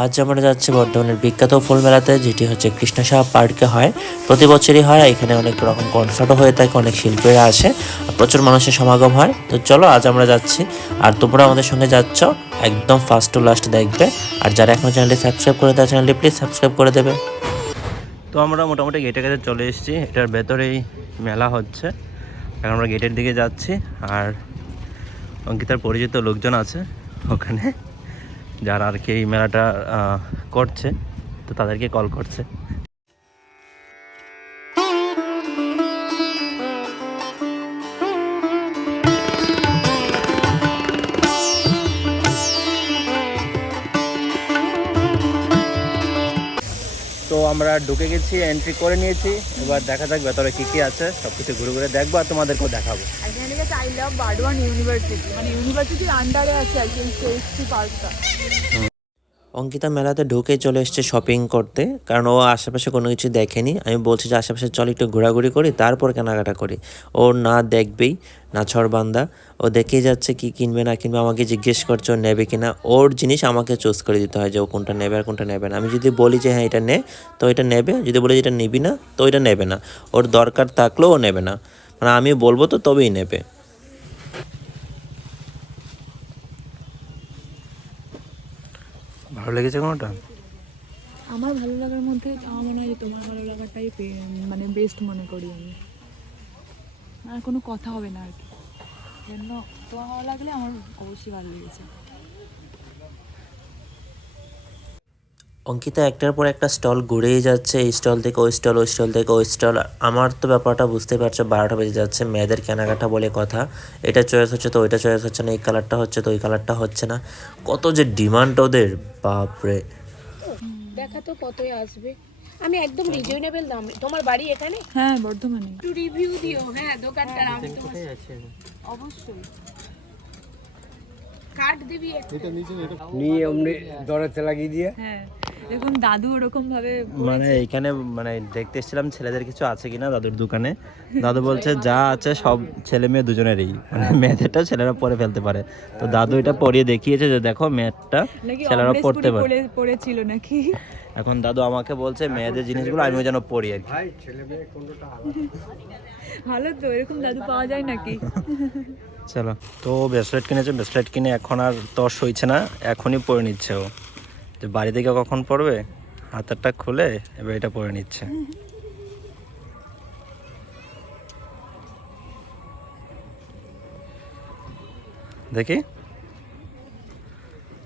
আজ আমরা যাচ্ছি বর্ধমানের বিখ্যাত ফুল মেলাতে যেটি হচ্ছে কৃষ্ণসাহ পার্কে হয়। প্রতি বছরই হয় এখানে অনেক রকম কনসার্টও হয়ে থাকে, অনেক শিল্পীরা আসে প্রচুর মানুষের সমাগম হয়। তো চলো, আজ আমরা যাচ্ছি, আর তোমরা আমাদের সঙ্গে যাচ্ছ, একদম ফার্স্ট টু লাস্ট দেখবে। আর যারা এখনও চ্যানেলটি সাবস্ক্রাইব করে দেয় চ্যানেলটি প্লিজ সাবস্ক্রাইব করে দেবে। তো আমরা মোটামুটি গেটের কাছে চলে এসেছি, এটার ভেতরেই মেলা হচ্ছে। এখন আমরা গেটের দিকে যাচ্ছি, আর অঙ্কিতার পরিচিত লোকজন আছে ওখানে। যারা আর কি এই মেলাটা করছে তো তাদেরকে কল করছে। আমরা ঢুকে গেছি এন্ট্রি করে নিয়েছি। এবার দেখা যাক ভেতরে কি কি আছে। সব কিছু ঘুরে ঘুরে দেখব আর তোমাদেরকেও দেখাবো। আই লাভ বার্ডওয়ান ইউনিভার্সিটি মানে ইউনিভার্সিটির আন্ডারে আছে আর কি পার্কটা অঙ্কিতা মেলাতে ঢুকে চলে এসছে শপিং করতে, কারণ ও আশেপাশে কোনো কিছু দেখেনি। আমি বলছি যে, আশেপাশে চল একটু ঘোরাঘুরি করি, তারপর কেনাকাটা করি। ও না দেখবেই, না ছড়বান্দা। ও দেখেই যাচ্ছে কি কিনবে, না কিনবে, আমাকে জিজ্ঞেস করছে ও নেবে কিনা। ওর জিনিস আমাকে চুজ করে দিতে হয় যে, ও কোনটা নেবে আর কোনটা নেবে না। আমি যদি বলি যে হ্যাঁ এটা নে, তো এটা নেবে। যদি বলি যে, এটা নিবি না, তো এটা নেবে না। ওর দরকার থাকলেও ও নেবে না। মানে আমি বলব তো তবেই নেবে। ভালো লেগেছে কোনোটা? আমার ভালো লাগার মধ্যে আমার মনে হয় যে তোমার ভালো লাগাটাই মানে বেস্ট মনে করি আমি। আর কোনো কথা হবে না আর কি। জন্য তোমার ভালো লাগলে আমার অবশ্যই ভালো লেগেছে। অঙ্কিতা একটার পর একটা স্টল ঘুরেই যাচ্ছে এই স্টল থেকে ওই স্টল ওই স্টল থেকে ওই স্টল। আমার তো ব্যাপারটা বুঝতে পারছ বারোটা বেজে যাচ্ছে মেয়েদের কেনাকাটা বলে কথা। এটা চয়েস হচ্ছে তো ওইটা চয়েস হচ্ছে না এই কালারটা হচ্ছে তো ওই কালারটা হচ্ছে না। কত যে ডিমান্ড ওদের বাপরে। দেখা তো কতই আসবে। আমি একদম রিজনেবল দাম। তোমার বাড়ি এখানে? হ্যাঁ বর্ধমানে। একটু রিভিউ দিও। হ্যাঁ দোকানটার আমি তোমার অবশ্যই। কার্ড দিবি একটু। নিয়ে অমনি দড়াতে লাগিয়ে দিয়ে। হ্যাঁ। দেখুন দাদু ওরকম ভাবে মানে এখানে মানে দেখতে এসেছিলাম ছেলেদের কিছু আছে কিনা দাদুর দোকানে। দাদু বলছে যা আছে সব ছেলে মেয়ে দুজনেরই। মানে মেয়েদেরটা ছেলেরা পরে ফেলতে পারে। তো দাদু এটা পরিয়ে দেখিয়েছে যে দেখো মেয়েরটা ছেলেরা পড়তে পারে পড়েছিল নাকি? এখন দাদু আমাকে বলছে মেয়েদের জিনিসগুলো আমিও যেন পড়ি আর কি। ভাই ছেলে মেয়ে কোনটা আলাদা? ভালো তো এরকম দাদু পাওয়া যায় নাকি? চলো। তো ব্রেসলেট কিনেছে ব্রেসলেট কিনে এখন আর তস হইছে না এখনই পরে নিচ্ছে ও। যে বাড়ি থেকে কখন পড়বে? হাতেরটা খুলে এবার এটা পরে নিচ্ছে। দেখি।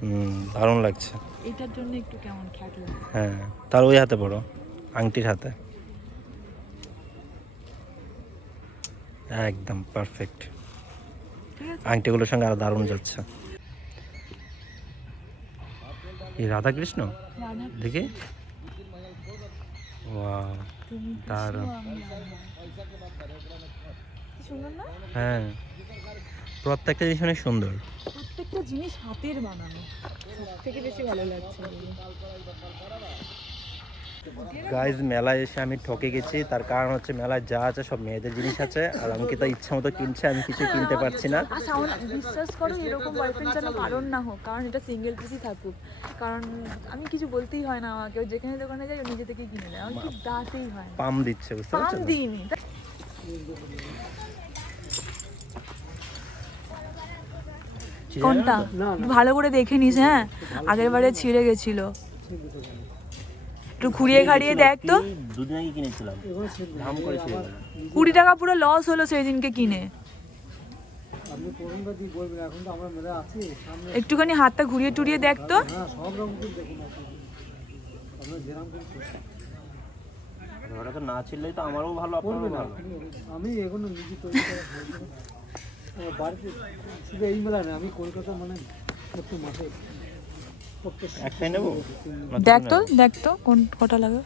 হুম দারুণ লাগছে। এটার জন্য একটু কেমন হ্যাঁ তার ওই হাতে পড়ো আংটির হাতে। একদম পারফেক্ট আংটিগুলোর সঙ্গে আরও দারুণ যাচ্ছে। এই রাধা কৃষ্ণ রাধা দেখি তার হ্যাঁ। প্রত্যেকটা জিনিস অনেক সুন্দর। প্রত্যেকটা জিনিস হাতের বানানো। সব থেকে বেশি ভালো লাগছে। গাইজ মেলায় এসে আমি ঠকে গেছি। তার কারণ হচ্ছে মেলায় যা আছে সব মেয়েদের জিনিস আছে। আর আমি কি তা ইচ্ছা মতো কিনছে আমি কিছু কিনতে পারছি না। বিশ্বাস করো এরকম বয়ফ্রেন্ড যেন কারণ না হোক কারণ এটা সিঙ্গেল পিসই থাকুক। কারণ আমি কিছু বলতেই হয় না আমাকে যেখানে দোকানে যাই নিজে থেকে কিনে দেয় আমাকে কিছু দাঁতেই হয় পাম দিচ্ছে বুঝতে পারছ পাম দিইনি। কোনটা? ভালো করে দেখে নিস হ্যাঁ? আগের বারে ছিঁড়ে গেছিল। একটু ঘুরিয়ে খাড়িয়ে দেখ তো। কুড়ি টাকা পুরো লস হলো সেই দিনকে কিনে। একটুখানি হাতটা ঘুরিয়ে টুরিয়ে দেখ তো। না তো আমারও ভালো আমি শুধু এই মেলা না আমি কলকাতা মানে মাসে। প্রত্যেক একটাই নেব? দেখ দুটো তো দেখ তো কোন কটা লাগে।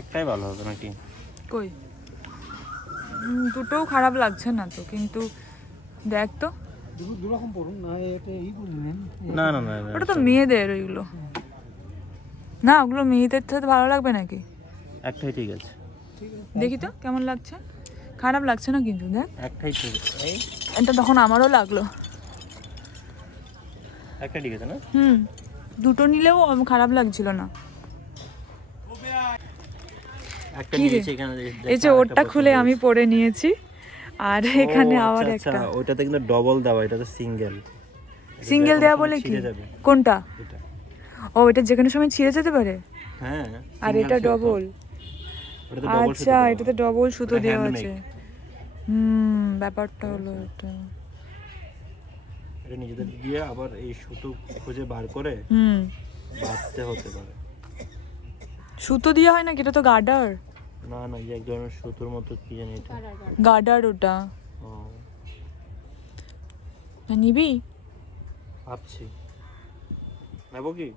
একটাই ভালো হবে নাকি? কই? দুটোও খারাপ লাগছে না তো কিন্তু দেখ তো। না না না ওটা তো মেয়েদের ওইগুলো। না ওগুলো মেয়েদের সাথে ভালো লাগবে নাকি? একটাই ঠিক আছে। দেখি তো কেমন লাগছে? খারাপ লাগছে না কিন্তু দেখ। একটাই ঠিক এটা তখন আমারও লাগল। একটা ঠিক আছে না? হুম দুটো নিলেও খারাপ লাগছিল না। এই যে ওরটা খুলে আমি পরে নিয়েছি আর এখানে আবার একটা। ওইটাতে কিন্তু ডবল দেওয়া এটাতে সিঙ্গেল সিঙ্গেল দেওয়া বলে কি? কোনটা? ও এটা যে কোনো সময় ছিঁড়ে যেতে পারে? হ্যাঁ আর এটা ডবল ওটাতে আচ্ছা এটাতে ডবল সুতো দেওয়া আছে। হুম ব্যাপারটা হলো এটা। এটা নিজেদের দিয়ে আবার এই সুতো খুঁজে বার করে হুম। বাঁধতে হতে পারে। সুতো দিয়ে হয় না কি এটা তো গার্ডার না না এই এক ধরনের সুতোর মতো কি জানি এটা। গার্ডার ওটা। নিবি? ভাবছি। নেব কি?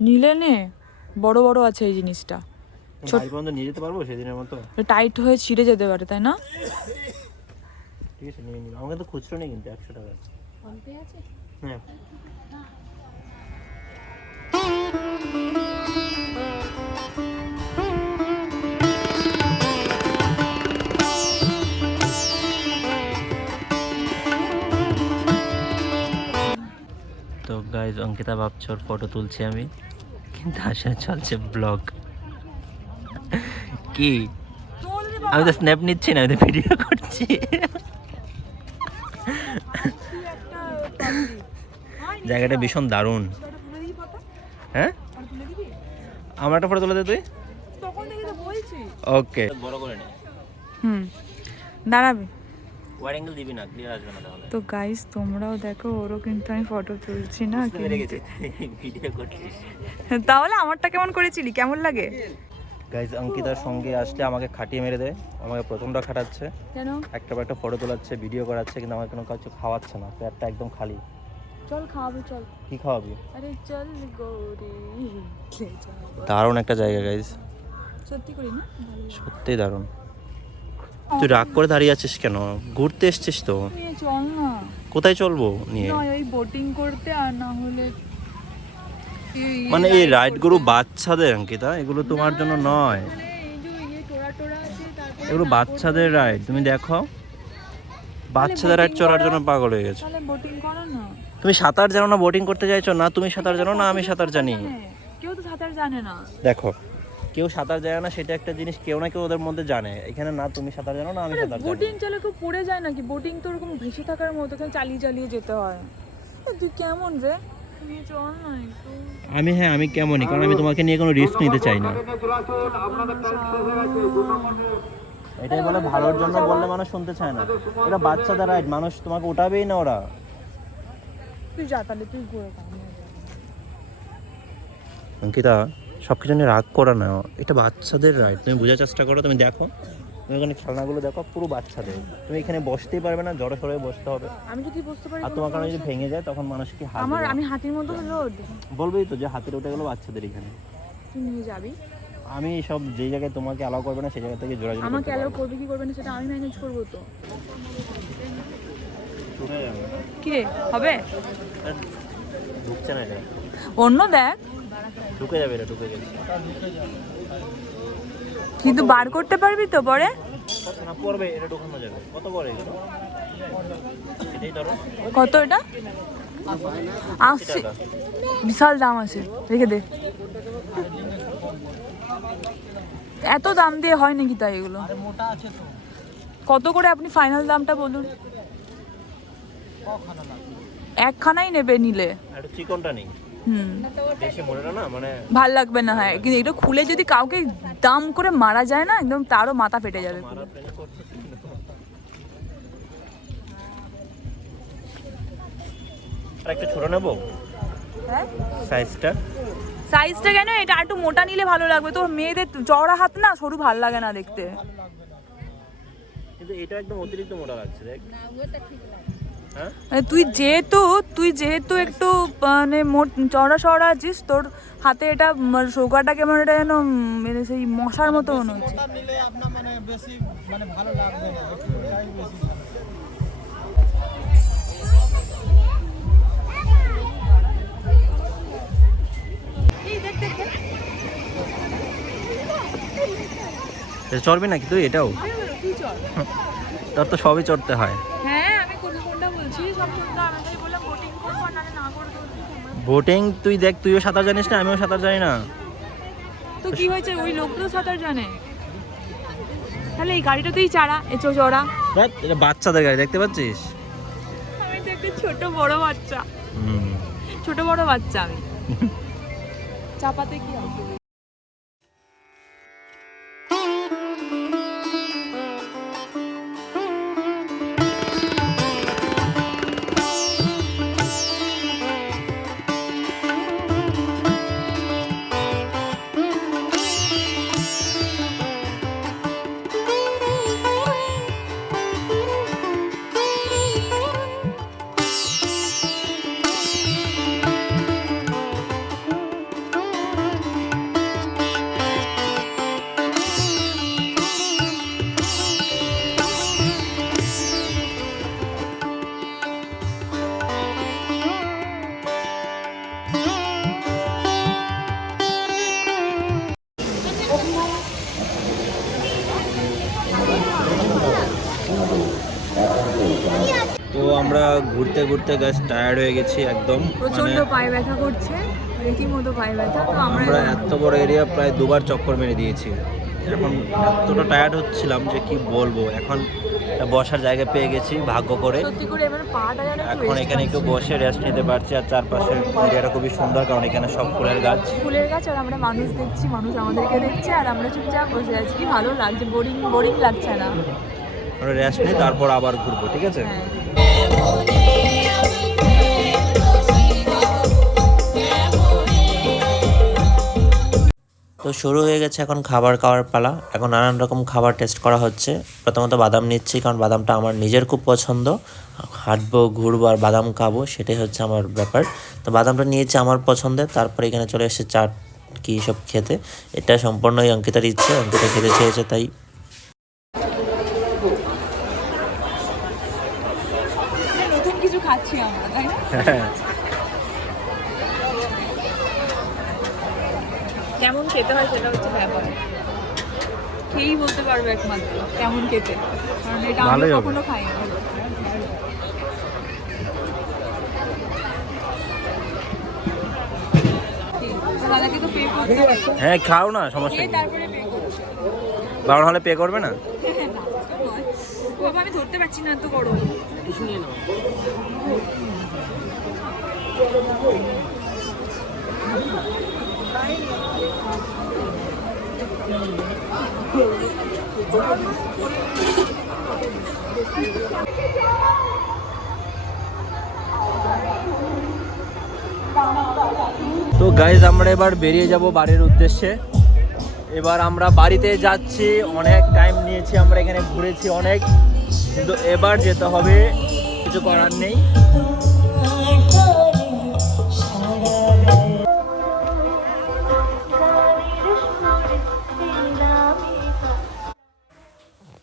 নিলে নে। বড় বড় আছে এই জিনিসটা। বাড়ি পর্যন্ত নিয়ে যেতে পারব সেদিনের মতো? টাইট হয়ে ছিঁড়ে যেতে পারে তাই না? ঠিক আছে নিয়ে নিবো। আমাকে তো খুচরো নেই কিন্তু একশো টাকা ফোনপে আছে? হ্যাঁ। তো গাইজ অঙ্কিতা ভাবছোর ফটো তুলছি আমি। কিন্তু আসলে চলছে ব্লগ কি? আমি তো স্ন্যাপ নিচ্ছি না আমি তো ভিডিও করছি। জায়গাটা ভীষণ দারুণ। হ্যাঁ? আমার একটা ফটো তুলে দে তুই। ওকে বড় করে নে। হুম। দাঁড়াবে। ওয়ার অ্যাঙ্গেল দিবি না ক্লিয়ার আসবে না তাহলে। তো গাইস তোমরাও দেখো ওরও কিন্তু আমি ফটো তুলছি না ভিডিও করছিস। তাহলে আমারটা কেমন করেছিলি? কেমন লাগে? গাইজ অঙ্কিতার সঙ্গে আসলে আমাকে খাটিয়ে মেরে দেয়। আমাকে প্রথমটা খাটাচ্ছে। কেন? একটা একটা ফটো তোলাচ্ছে ভিডিও করাচ্ছে কিন্তু আমার কোনো কিছু খাওয়াচ্ছে না। পেটটা একদম খালি। চল খাওয়াবো চল। কি খাওয়াবি? আরে চল গৌরি। দারুণ একটা জায়গা গাইজ সত্যি করি না? সত্যি দারুণ। তুই রাগ করে দাঁড়িয়ে আছিস কেন? ঘুরতে এসছিস তো। চল না। কোথায় চলবো নিয়ে? ওই বোটিং করতে আর না হলে মানে এই রাইডগুলো বাচ্চাদের অঙ্কিতা এগুলো তোমার জন্য নয়। যে ইয়ে এগুলো বাচ্চাদের রাইড তুমি দেখো। বাচ্চাদের রাইড চড়ার জন্য পাগল হয়ে গেছে। তুমি সাঁতার জানো না বোটিং করতে চাইছো না তুমি সাঁতার জানো না আমি সাঁতার জানি। কেউ তো সাঁতার জানে না। দেখো কেউ সাঁতার জানে না সেটা একটা জিনিস কেউ না কেউ ওদের মধ্যে জানে। এখানে না তুমি সাঁতার জানো না আমি সাঁতার জানি বোটিং চালে কেউ পড়ে যায় নাকি? বোটিং তো ওরকম ভেসে থাকার মতো চালিয়ে চালিয়ে যেতে হয়। তুই কেমন রে? আমি হ্যাঁ আমি কেমনই? কারণ আমি তোমাকে নিয়ে কোনো রিস্ক নিতে চাই না। এটাই বলে ভালোর জন্য বললে মানুষ শুনতে চায় না। এটা বাচ্চাদের রাইড মানুষ তোমাকে ওঠাবেই না ওরা। তুই যা তাহলে তুই ঘুরে। অঙ্কিতা সব কিছু নিয়ে রাগ করা না। এটা বাচ্চাদের রাইট তুমি বোঝার চেষ্টা করো তুমি দেখো। তুমি ওখানে খেলনাগুলো দেখো পুরো বাচ্চাদের। তুমি এখানে বসতেই পারবে না জড়ো সরে বসতে হবে। আমি যদি বুঝতে পারি আর তোমার কারণে যদি ভেঙে যায় তখন মানুষ কি হাত আমার আমি হাতির মতো রোড বলবেই তো যে হাতের উঠে গেলো বাচ্চাদের এখানে। তুই নিয়ে যাবি? আমি সব যেই জায়গায় তোমাকে অ্যালাউ করবে না সেই জায়গা থেকে জোরাজোরি আমাকে অ্যালাউ করবে কি করবে না সেটা আমি ম্যানেজ করব তো। কি রে হবে? ঢুকছে না এটা। অন্য দেখ। ঢুকে যাবে এটা ঢুকে গেছে। কিন্তু বার করতে পারবি তো পরে? না পড়বে এটা ঢুকানো যাবে। কত পড়ে এগুলো? এটাই ধরো। কত এটা? আশি। বিশাল দাম আছে রেখে দে। এত দাম দিয়ে হয় নাকি তাই এগুলো? কত করে আপনি ফাইনাল দামটা বলুন? একখানাই নেবে নিলে। চিকনটা নেই। না মানে ভালো লাগবে না হয়। কিন্তু এটা খুলে যদি কাউকে দাম করে মারা যায় না একদম তারও মাথা ফেটে যাবে। একটা ছোট নেব? হ্যাঁ? সাইজটা? সাইজটা কেন? এটা একটু মোটা নিলে ভালো লাগবে। তো মেয়েদের চওড়া হাত না সরু ভালো লাগে না দেখতে। কিন্তু এটা একদম অতিরিক্ত মোটা লাগছে দেখ। হ্যাঁ মানে তুই যেহেতু তুই যেহেতু একটু মানে মোট চওড়া চওড়া আছিস তোর হাতে এটা সৌকাটা কেমন এটা যেন মানে সেই মশার মতো মনে হচ্ছে। মানে বেশি মানে চড়বি নাকি তুই? এটাও? তোর তো সবই চড়তে হয় হ্যাঁ আমি করব বোটিং তুই দেখ তুইও সাঁতার জানিস না আমিও সাঁতার জানি না। তো কি হয়েছে? ওই লোকগুলো সাঁতার জানে? তাহলে এই গাড়িটাতেই চারা চো চড়া। দেখ এটা বাচ্চাদের গাড়ি দেখতে পাচ্ছিস? আমি তো একটা ছোট বড় বাচ্চা। হুম। ছোট বড় বাচ্চা আমি। চাপাতে কি হবে? ঘুরতে ঘুরতে গাছ টায়ার্ড হয়ে গেছি একদম মানে প্রচণ্ড পায়ে ব্যথা করছে পায়ে ব্যথা তো আমরা এত বড় এরিয়া প্রায় দুবার চক্কর মেরে দিয়েছি। এখন এতটা টায়ার্ড হচ্ছিলাম যে কি বলব এখন বসার জায়গা পেয়ে গেছি ভাগ্য করে। একটু এখন এখানে একটু বসে রেস্ট নিতে পারছি আর চারপাশের এরিয়াটা খুবই সুন্দর কারণ এখানে সব ফুলের গাছ। ফুলের গাছ আর আমরা মানুষ দেখছি মানুষ আমাদেরকে দেখছে আর আমরা চুপচাপ বসে আছি। ভালো লাগছে বোরিং বোরিং লাগছে না। আমরা রেস্ট নিই তারপর আবার ঘুরবো ঠিক আছে? হ্যাঁ। তো শুরু হয়ে গেছে এখন খাবার খাওয়ার পালা। এখন নানান রকম খাবার টেস্ট করা হচ্ছে। প্রথমত বাদাম নিচ্ছি, কারণ বাদামটা আমার নিজের খুব পছন্দ। হাঁটবো, ঘুরবো আর বাদাম খাব, সেটাই হচ্ছে আমার ব্যাপার। তো বাদামটা নিয়েছি আমার পছন্দের, তারপরে এখানে চলে এসেছে চাট, কি সব খেতে। এটা সম্পূর্ণই অঙ্কিতার ইচ্ছে, অঙ্কিতা খেতে চেয়েছে, তাই মানে নতুন কিছু খাচ্ছি আমরা তাই না কেমন খেতে হয় সেটা হচ্ছে ব্যাপার খেয়েই বলতে পারব একমাত্র কেমন খেতে। কারণ এটা আমি কখনো পে হ্যাঁ খাও না সমস্যা নেই। তারপরে পে করছি বারণ হলে পে করবে না? বাবা আমি ধরতে পারছি না এত বড় তো গাইজ আমরা এবার বেরিয়ে যাব বাড়ির উদ্দেশ্যে। এবার আমরা বাড়িতে যাচ্ছি, অনেক টাইম নিয়েছি, আমরা এখানে ঘুরেছি অনেক। কিন্তু এবার যেতে হবে, কিছু করার নেই।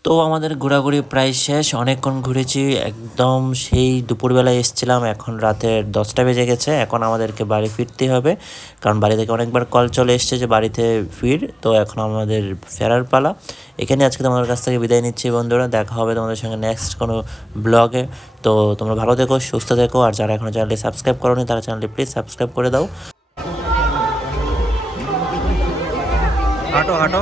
তো আমাদের ঘোরাঘুরি প্রায় শেষ। অনেকক্ষণ ঘুরেছি, একদম সেই দুপুরবেলায় এসেছিলাম। এখন রাতের দশটা বেজে গেছে, এখন আমাদেরকে বাড়ি ফিরতে হবে। কারণ বাড়ি থেকে অনেকবার কল চলে এসছে যে বাড়িতে ফির। তো এখন আমাদের ফেরার পালা। এখানে আজকে তোমাদের কাছ থেকে বিদায় নিচ্ছি বন্ধুরা। দেখা হবে তোমাদের সঙ্গে নেক্সট কোনো ব্লগে তো তোমরা ভালো থেকো, সুস্থ থেকো। আর যারা এখনও চ্যানেলটি সাবস্ক্রাইব করোনি, তারা চ্যানেলটি প্লিজ সাবস্ক্রাইব করে দাও। হাঁটো হাঁটো।